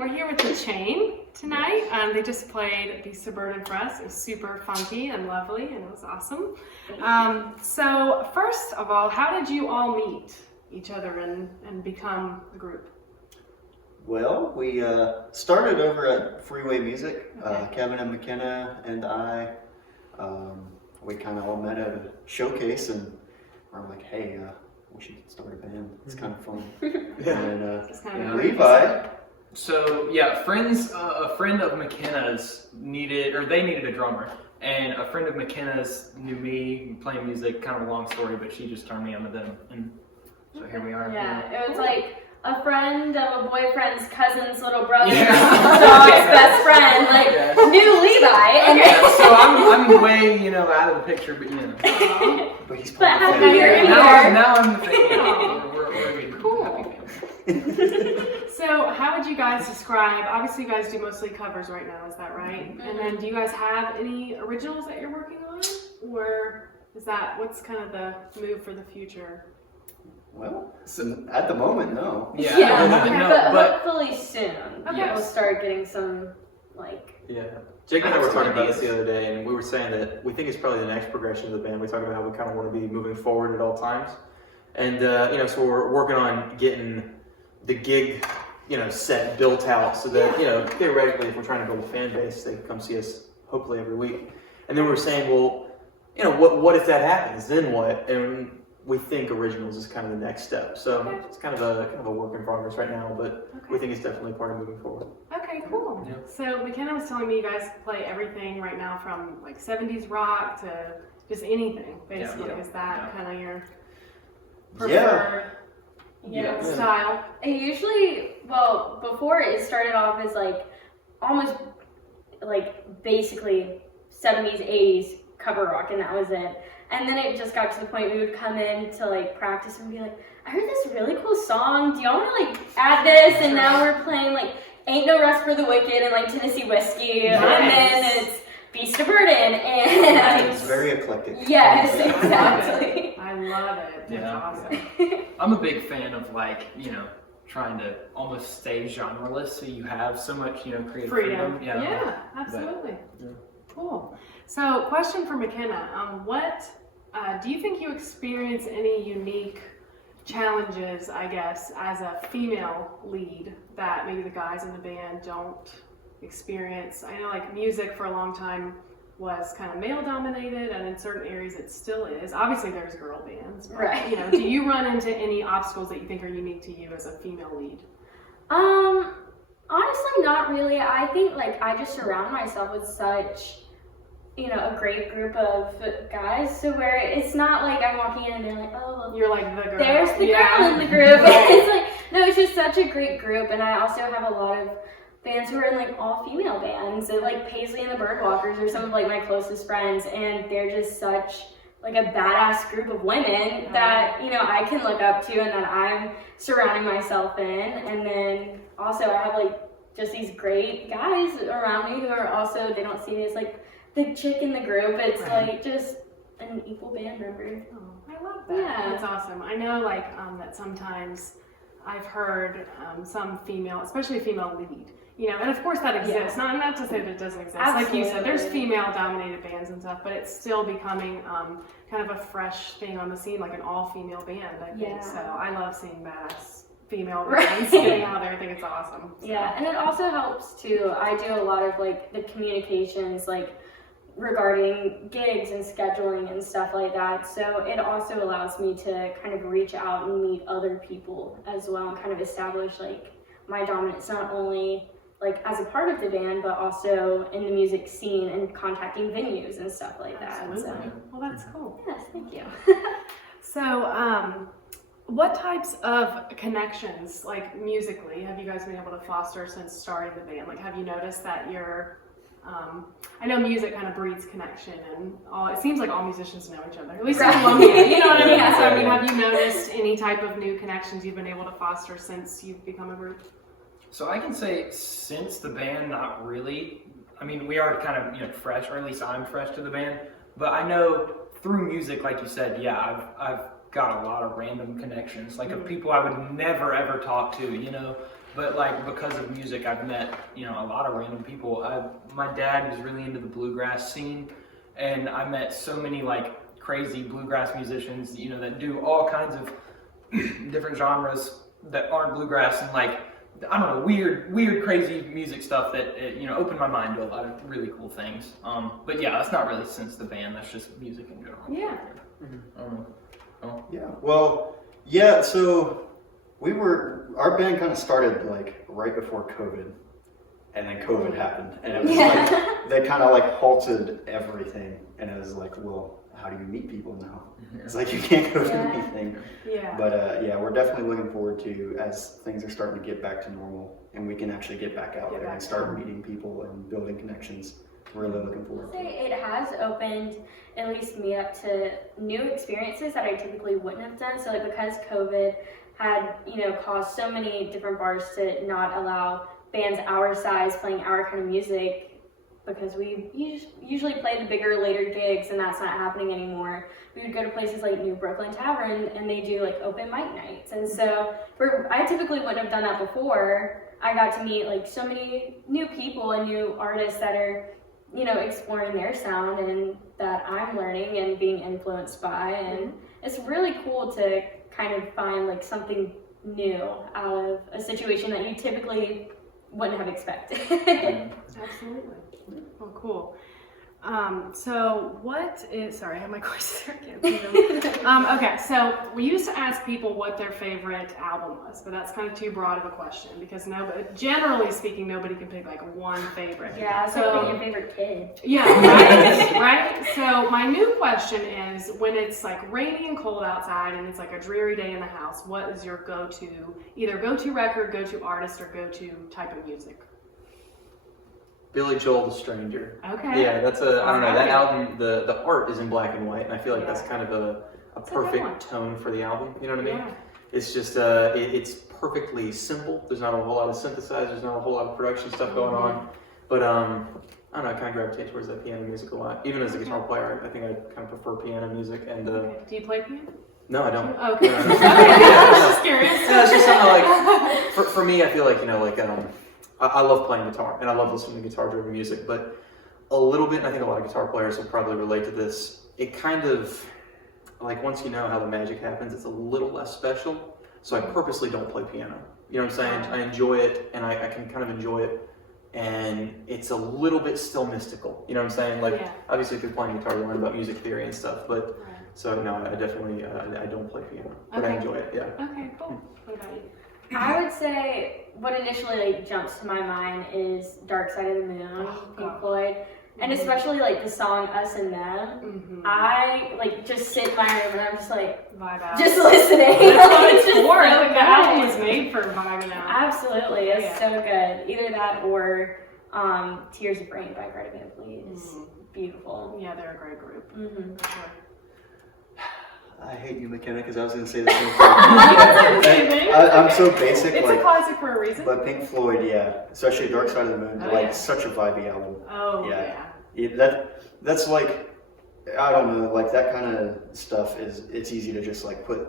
we're here with The Chain tonight. They just played the Suburban for us. It was super funky and lovely, and it was awesome. So first of all, how did you all meet each other and become a group? Well, we started over at Freeway Music. Okay. Kevin and McKenna and I, we kind of all met at a showcase, and we're like, hey, we should start a band. It's kind of fun. And Levi. So yeah, a friend of McKenna's needed a drummer, and a friend of McKenna's knew me playing music. Kind of a long story, but she just turned me on to them, and so here we are. Yeah, it was like a friend of a boyfriend's cousin's little brother, Yeah. dog's best friend, knew Levi, and So I'm way out of the picture, but But he's But part of happy the you're family. here. now I'm the thing. We're Cool. happy family. So how would you guys describe, obviously you guys do mostly covers right now, is that right? Mm-hmm. And then do you guys have any originals that you're working on? Or what's kind of the move for the future? Well, at the moment, no. but hopefully soon. Okay. We'll start getting some Yeah. Jake and I were talking about this the other day, and we were saying that we think it's probably the next progression of the band. We talked about how we kind of want to be moving forward at all times. And, so we're working on getting the gig, set built out so that, theoretically, if we're trying to build a fan base, they can come see us hopefully every week. And then we were saying, well, what if that happens? Then what? And we think originals is kind of the next step. So it's kind of a work in progress right now, but we think it's definitely part of moving forward. Okay, cool. Yeah. So McKenna was telling me you guys play everything right now from 70s rock to just anything, basically. Yeah. Is that kind of your Yeah. Yeah. style? It usually, before it started off as almost basically 70s, 80s cover rock, and that was it. And then it just got to the point we would come in to practice and be like, I heard this really cool song. Do y'all want to add this? And now we're playing Ain't No Rest for the Wicked and Tennessee Whiskey, Nice. and then it's Beast of Burden, and It's very eclectic. yes, exactly. I love it. That's Yeah. awesome. I'm a big fan of trying to almost stay genreless, so you have so much creative freedom. Yeah, absolutely. Yeah. Cool. So, question for McKenna: what do you think you experience any unique challenges, I guess, as a female lead that maybe the guys in the band don't experience? I know music for a long time was kind of male dominated, and in certain areas it still is. Obviously there's girl bands, but, Right. do you run into any obstacles that you think are unique to you as a female lead? Honestly, not really. I think I just surround myself with such a great group of guys, so where it's not I'm walking in and they're like, oh, You're the girl. there's the girl in the group. It's no, it's just such a great group. And I also have a lot of fans who are in all female bands, and Paisley and the Birdwalkers are some of my closest friends, and they're just such a badass group of women that I can look up to and that I'm surrounding myself in. And then also I have just these great guys around me who are also, they don't see me as the chick in the group. It's Right. just an equal band member. Oh, I love that. Yeah. That's awesome. I know that sometimes I've heard some female, especially female lead, and of course that exists. Not to say that it doesn't exist. Like you said, there's Absolutely. female dominated bands and stuff, but it's still becoming kind of a fresh thing on the scene, an all female band, I think. Yeah. So I love seeing badass female Right. bands getting out there. I think it's awesome. So. Yeah, and it also helps too. I do a lot of the communications regarding gigs and scheduling and stuff like that. So it also allows me to kind of reach out and meet other people as well and kind of establish my dominance not only as a part of the band, but also in the music scene and contacting venues and stuff like that. Absolutely. So Well, that's cool. yes, thank you. So, what types of connections, musically, have you guys been able to foster since starting the band? Have you noticed that you're, I know music kind of breeds connection, and it seems like all musicians know each other, at least in Columbia, you know what I mean? Yeah. So, have you noticed any type of new connections you've been able to foster since you've become a group? So I can say since the band, not really. I mean, we are kind of fresh, or at least I'm fresh to the band. But I know through music, like you said, I've got a lot of random connections, like of people I would never ever talk to, you know. But like because of music, I've met, you know, a lot of random people. My dad was really into the bluegrass scene, and I met so many like crazy bluegrass musicians, you know, that do all kinds of different genres that aren't bluegrass, and like, I don't know, weird, crazy music stuff that you know, opened my mind to a lot of really cool things. But yeah, that's not really since the band. That's just music in general. Yeah. Yeah. Well, yeah. So our band kind of started like right before COVID, and then COVID happened, and it was like they kind of like halted everything, and it was like, well, how do you meet people now? It's like you can't go to anything. Yeah. But yeah, we're definitely looking forward to, as things are starting to get back to normal and we can actually get back out there and start meeting people and building connections. Really looking forward to it. It has opened at least me up to new experiences that I typically wouldn't have done. So like because COVID had, you know, caused so many different bars to not allow bands our size playing our kind of music, because we usually play the bigger, later gigs, and that's not happening anymore. We would go to places like New Brooklyn Tavern, and they do like open mic nights. And so I typically wouldn't have done that before. I got to meet like so many new people and new artists that are, you know, exploring their sound and that I'm learning and being influenced by. And it's really cool to kind of find like something new out of a situation that you typically wouldn't have expected. Absolutely. Well, cool. So sorry, I have my questions here. I can't see them. Okay, so we used to ask people what their favorite album was, but that's kind of too broad of a question because generally speaking, nobody can pick like one favorite. Yeah, so your favorite kid. Yeah, right, right? So my new question is, when it's like rainy and cold outside and it's like a dreary day in the house, what is your either go-to record, go-to artist, or go-to type of music? Billy Joel, The Stranger. Okay. Yeah, that's I don't know, that album, the art is in black and white, and I feel like that's kind of a perfect tone for the album, you know what I mean? Yeah. It's just, it's perfectly simple. There's not a whole lot of synthesizers, not a whole lot of production stuff going on, but I don't know, I kind of gravitate towards that piano music a lot. Even as a guitar player, I think I kind of prefer piano music, and Do you play piano? No, I don't. Okay. No. I was just curious. No, it's just something like, for me, I feel like, you know, like, I love playing guitar, and I love listening to guitar-driven music, but a little bit, and I think a lot of guitar players will probably relate to this, it kind of, like once you know how the magic happens, it's a little less special, so I purposely don't play piano. You know what I'm saying? I enjoy it, and I can kind of enjoy it, and it's a little bit still mystical. You know what I'm saying? Like, obviously if you're playing guitar, you learn about music theory and stuff, but, so no, I definitely, I don't play piano, but I enjoy it, yeah. Okay, cool. What about you? I would say what initially like jumps to my mind is Dark Side of the Moon, Pink Floyd, and especially like the song Us and Them. I like just sit in my room and I'm just like vibe out. Just listening. That's what it's just for. so The album was made for vibing out. Absolutely, it's so good. Either that or Tears of Rain by Greta Van Fleet is beautiful. Yeah, they're a great group. For sure. I hate you, McKenna, because I was going to say the same thing. I'm so basic. It's like, a classic for a reason. But Pink Floyd, yeah, especially Dark Side of the Moon, such a vibey album. Oh, yeah. That's like, I don't know, like that kind of stuff it's easy to just like put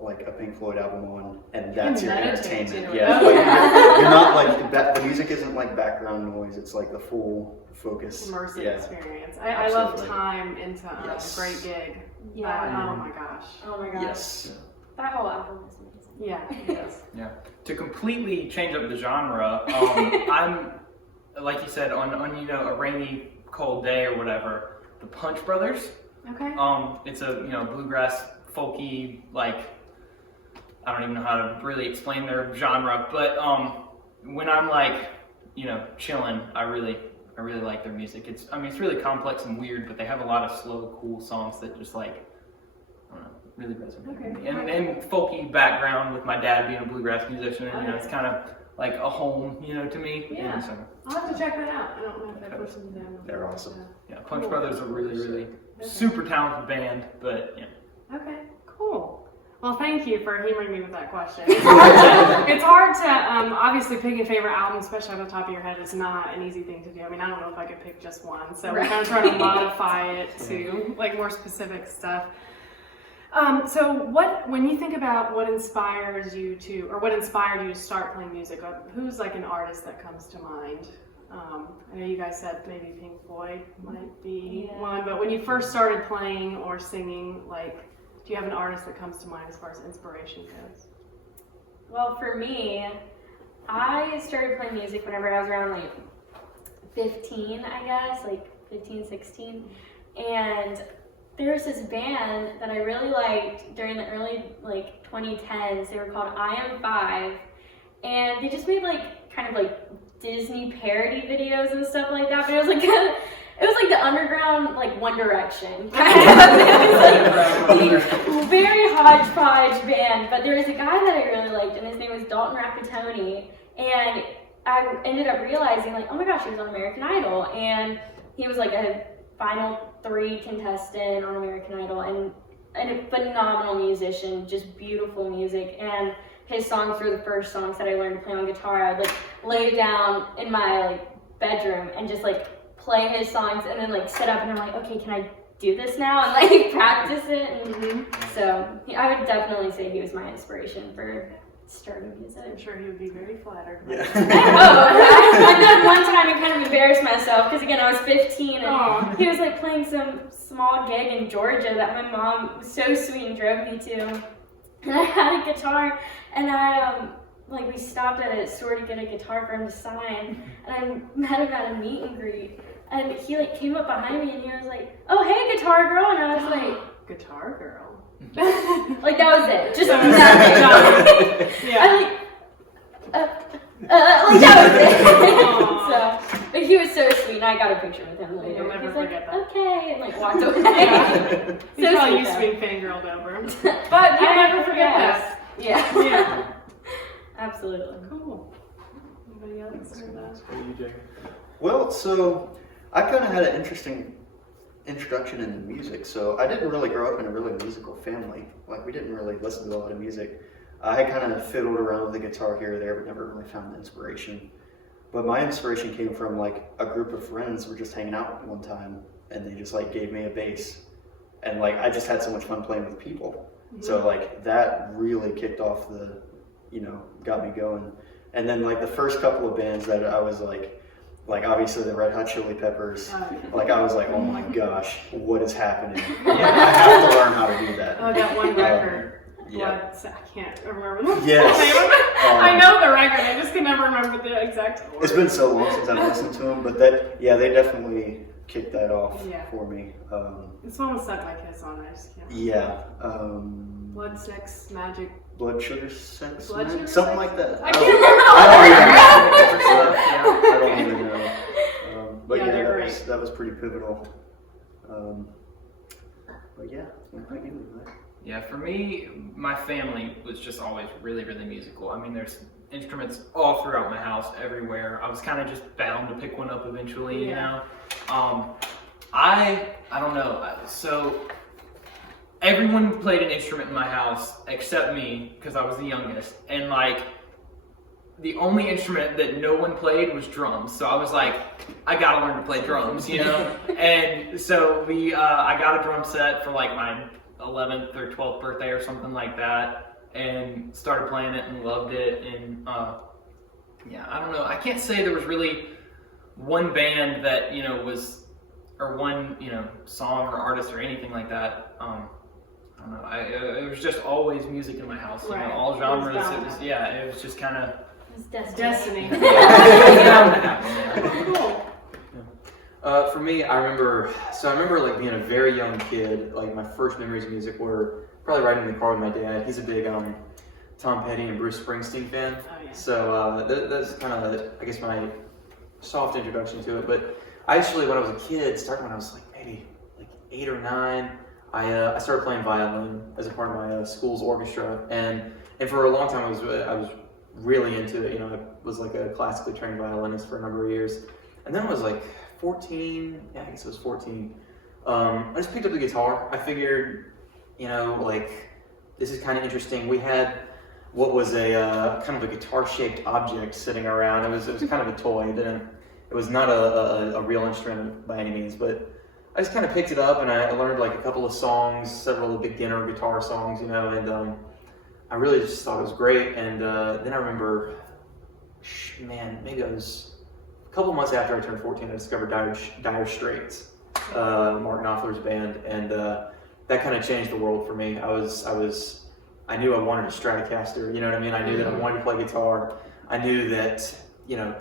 like a Pink Floyd album on and that's your entertainment. Yeah, like, you're not like, the music isn't like background noise, it's like the full focus. Immersive experience. I love Time into Great Gig. Oh my gosh. Oh my gosh. Yes. That whole album is amazing. Yeah, it is. Yeah. To completely change up the genre, I'm, like you said, on you know, a rainy, cold day or whatever, the Punch Brothers. Okay. It's a, you know, bluegrass, folky, like, I don't even know how to really explain their genre, but when I'm like, you know, chilling, I really like their music. It's really complex and weird, but they have a lot of slow, cool songs that just like, I don't know, really resonate with me. And folky background with my dad being a bluegrass musician, and, you know, it's kind of like a home, you know, to me. Yeah. And so, I'll have to check that out. I don't know if I've listened to them. They're awesome. Yeah, Punch Brothers are really super talented band, but yeah. Okay, cool. Well, thank you for humoring me with that question. It's hard to obviously pick a favorite album, especially on the top of your head, is not an easy thing to do. I mean, I don't know if I could pick just one, so we're kind of trying to modify it to like more specific stuff. So when you think about what inspires you to, or what inspired you to start playing music, who's like an artist that comes to mind? I know you guys said maybe Pink Floyd might be one, but when you first started playing or singing, like, do you have an artist that comes to mind as far as inspiration goes? Well, for me, I started playing music whenever I was around like 15, I guess, like 15, 16. And there was this band that I really liked during the early like 2010s. They were called I Am 5. And they just made like kind of like Disney parody videos and stuff like that. But it was like the underground like One Direction. It was like the very hodgepodge band. But there was a guy that I really liked, and his name was Dalton Rackatoni. And I ended up realizing, like, oh my gosh, he was on American Idol, and he was like a Final 3 contestant on American Idol, and a phenomenal musician, just beautiful music. And his songs were the first songs that I learned to play on guitar. I'd like lay down in my like bedroom and just like play his songs, and then like sit up and I'm like, okay, can I do this now, and like practice it. And so I would definitely say he was my inspiration for starting music. I'm sure he would be very flattered. Yeah. I did one time and kind of embarrassed myself because again I was 15 and he was like playing some small gig in Georgia that my mom was so sweet and drove me to, and I had a guitar, and I like we stopped at a store to get a guitar for him to sign, and I met him at a meet and greet, and he like came up behind me and he was like, "Oh hey, guitar girl," and I was like, "Guitar girl." Like that was it, just that guitar. Yeah. I like that was it. So, but he was so sweet, and I got a picture with him later. You'll never He's like, forget that. okay, and like walked away. He's So probably sweet, used to though. being fangirled over. But you'll never forget that. Yeah. Yeah. Absolutely. Cool. Anybody else heard that? Well, so I kind of had an interesting introduction into music. So I didn't really grow up in a really musical family. Like, we didn't really listen to a lot of music. I kind of fiddled around with the guitar here or there, but never really found inspiration. But my inspiration came from like a group of friends who were just hanging out one time, and they just like gave me a bass, and like I just had so much fun playing with people. So like that really kicked off the, got me going. And then like the first couple of bands that I was like obviously the Red Hot Chili Peppers, like I was like, oh my gosh, what is happening? I have to learn how to do that. Oh, that one record. Yeah. I can't remember the Yes. I know the record, I just can never remember the exact word. It's been so long since I've listened to them, but they definitely kicked that off for me. This one was set by Kiss on, I just can't remember. Yeah. Blood, Sex, Magic. Blood Sugar Sex? Blood Sugar Something Sex? like that. I can't remember. I don't even know. But Yeah, they're great. that was pretty pivotal. But yeah, what about you, Levi? Yeah, for me, my family was just always really, really musical. I mean, there's instruments all throughout my house, everywhere. I was kind of just bound to pick one up eventually, you know. I don't know. So everyone played an instrument in my house except me because I was the youngest, and like the only instrument that no one played was drums. So I was like, I gotta learn to play drums, you know. And so I got a drum set for like my 11th or 12th birthday or something like that, and started playing it and loved it. And I don't know, I can't say there was really one band that was, or one song or artist or anything like that. I don't know, it was just always music in my house, all genres. It was just kind of Destiny. Cool. For me, I remember like being a very young kid. Like my first memories of music were probably riding in the car with my dad. He's a big Tom Petty and Bruce Springsteen fan. Oh, yeah. So that's kind of, I guess, my soft introduction to it. But I actually, when I was a kid, starting when I was like maybe like 8 or 9, I started playing violin as a part of my school's orchestra, and for a long time I was really into it. I was like a classically trained violinist for a number of years, and then I was like 14. Yeah, I guess it was 14. I just picked up the guitar. I figured, like this is kind of interesting. We had what was a kind of a guitar-shaped object sitting around. It was kind of a toy. It was not a real instrument by any means, but I just kind of picked it up and I learned like a couple of songs, several beginner guitar songs, and I really just thought it was great. And then I remember, maybe it was a couple months after I turned 14, I discovered Dire Straits, Mark Knopfler's band, and that kind of changed the world for me. I knew I wanted a Stratocaster, you know what I mean? I knew that I wanted to play guitar. I knew that,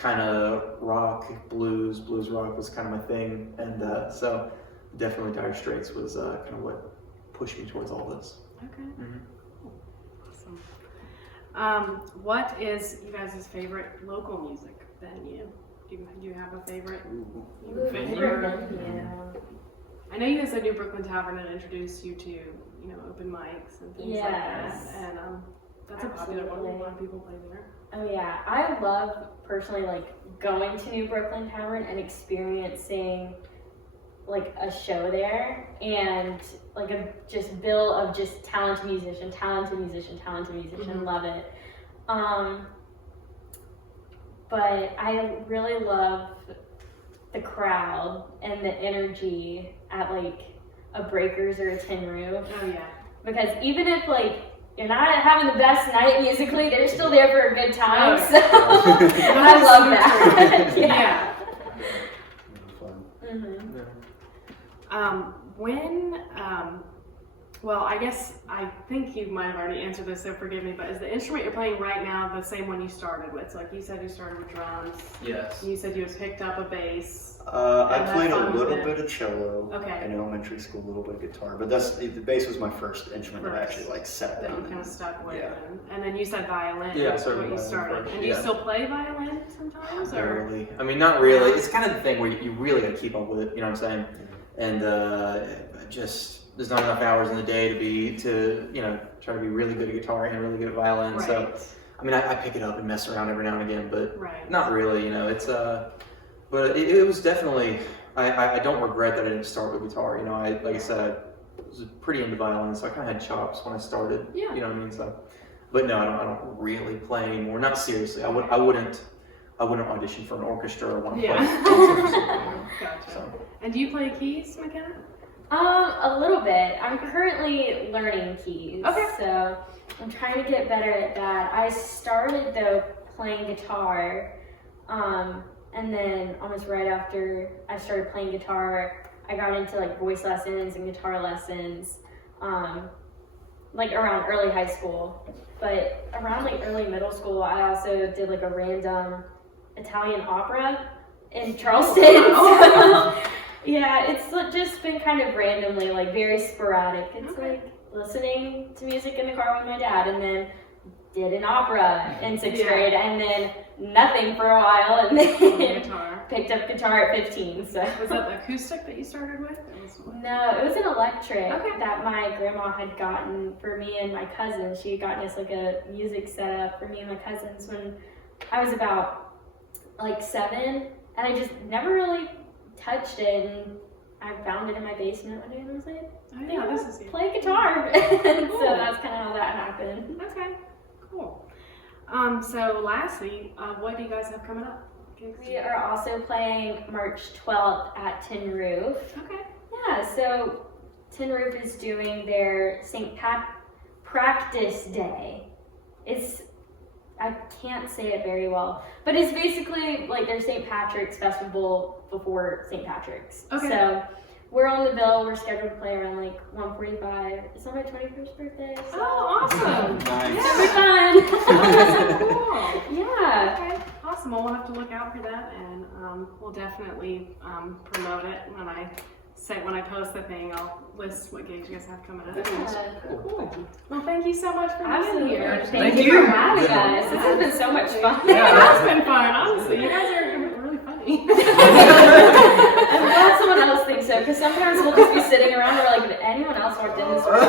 kind of rock, blues rock was kind of my thing. And so definitely Dire Straits was kind of what pushed me towards all this. Okay. Mm-hmm. Awesome. What is you guys' favorite local music venue? Do you have a favorite venue? I know you guys said New Brooklyn Tavern and introduced you to, open mics and things like that. And that's a popular one. A lot of people play there. Oh yeah, I love personally going to New Brooklyn Tavern and experiencing a show there and a just bill of just talented musician. Mm-hmm. Love it. But I really love the crowd and the energy at a Breakers or a Tin Roof. Oh yeah. Because even if you're not having the best night musically, they're still there for a good time. So I love that. Yeah. Mm-hmm. I think you might have already answered this, so forgive me, but is the instrument you're playing right now the same one you started with? So you said you started with drums. Yes. You said you had picked up a bass. I played a little bit of cello in elementary school, a little bit of guitar, but the bass was my first instrument that I actually sat that down you kind of stuck with. Yeah. And then you said violin. Yeah, that's what you violin started. first, And do you still play violin sometimes? Or? Barely. I mean, not really. It's kind of the thing where you really got to keep up with it. You know what I'm saying? And there's not enough hours in the day to try to be really good at guitar and really good at violin. Right. So, I mean, I pick it up and mess around every now and again, but not really. It's but it was definitely. I don't regret that I didn't start with guitar. I said, I was pretty into violin, so I kind of had chops when I started. Yeah. You know what I mean? So, but no, I don't really play anymore. Not seriously. I wouldn't audition for an orchestra or want to play. Gotcha. So. And do you play keys, McKenna? A little bit. I'm currently learning keys. Okay. So I'm trying to get better at that. I started though playing guitar, and then almost right after I started playing guitar, I got into voice lessons and guitar lessons, around early high school. But around early middle school, I also did a random Italian opera in Charleston. So, yeah, it's just been kind of randomly, very sporadic. It's listening to music in the car with my dad, and then did an opera in 6th grade, and then nothing for a while, and then picked up guitar at 15. So was that the acoustic that you started with? No, it was an electric that my grandma had gotten for me and my cousins. She had gotten us a music setup for me and my cousins when I was about 7, and I just never really touched it, and I found it in my basement one day and I was like, this is play guitar. Cool. So that's kind of how that happened. Okay, cool. So lastly, what do you guys have coming up? We are also playing March 12th at Tin Roof. Okay. Yeah, so Tin Roof is doing their St. Pat Practice Day. I can't say it very well, but it's basically their St. Patrick's festival before St. Patrick's. Okay. So we're on the bill. We're scheduled to play around 1:45. It's on my 21st birthday. So. Oh, awesome! Nice. It's gonna be fun. That's so cool. Yeah. Okay, awesome. Well, we'll have to look out for that, and we'll definitely promote it when I post the thing. I'll list what gigs you guys have coming up. Yeah. Cool. Well, thank you so much for being Absolutely. here. Thank Thank you you. for having us. This has been so much fun. Yeah, that's been fun. Honestly, you guys are really funny. I'm glad someone else thinks so, because sometimes we'll just be sitting around and we're like, did anyone else walk in this room?